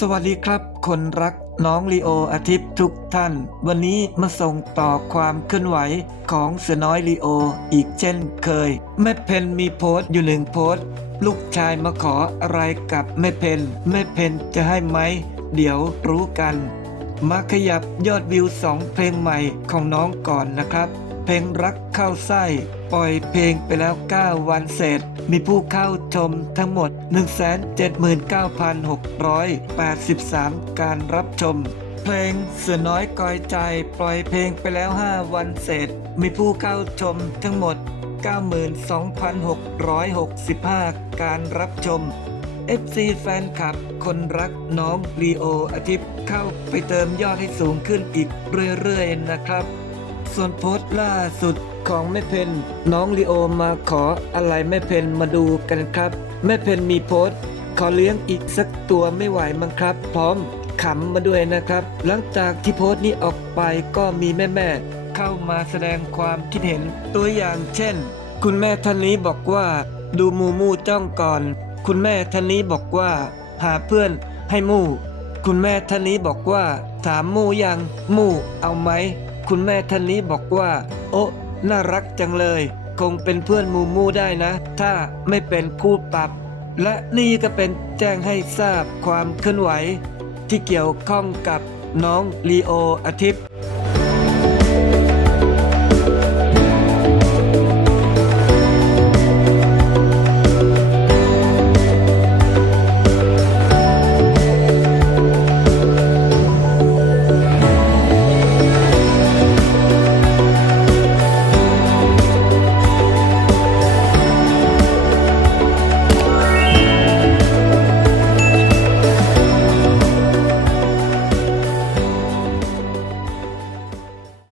สวัสดีครับ คนรักน้องลีโออาทิตย์ทุกท่าน วันนี้มาส่งต่อความเคลื่อนไหวของเสือน้อยลีโออีกเช่นเคย แม่เพนมีโพสต์อยู่หนึ่งโพสต์ ลูกชายมาขออะไรกับแม่เพนแม่เพนจะให้ไหม เดี๋ยวรู้กัน มาขยับยอดวิวสองเพลงใหม่ของน้องก่อนนะครับ เพลงรักเข้าไส้ ปล่อยเพลงไปแล้ว 9 วันเสร็จ มีผู้เข้าชมทั้งหมด 179,683 การรับชม เพลงเสือน้อยกอยใจ ปล่อยเพลงไปแล้ว 5 วันเสร็จ มีผู้เข้าชมทั้งหมด 92,665 การรับชม FC แฟนคลับ คนรักน้องลีโออาทิตย์เข้าไปเติมยอดให้สูงขึ้นอีกเรื่อยๆนะครับ ส่วนโพสต์ล่าสุดของแม่เพนน้องลีโอมาขออะไรแม่เพนมาดูกันครับ แม่เพนมีโพสต์ ขอเลี้ยงอีกสักตัวไม่ไหวมั้งครับ พร้อมขำมาด้วยนะครับ หลังจากที่โพสต์นี้ออกไปก็มีแม่ๆเข้ามาแสดงความคิดเห็นตัวอย่างเช่น คุณแม่ท่านนี้บอกว่า ดูมูมูจ้องก่อน คุณแม่ท่านนี้บอกว่า หาเพื่อนให้มู่ คุณแม่ท่านนี้บอกว่า ถามมู่ยังมู่เอาไหม คุณแม่ท่านนี้บอกว่า โอ้น่ารักจังเลย คงเป็นเพื่อนมูมูได้นะ ถ้าไม่เป็นคู่ปรับ และนี่ก็เป็นแจ้งให้ทราบความเคลื่อนไหว ที่เกี่ยวข้องกับน้องลีโออาทิตย์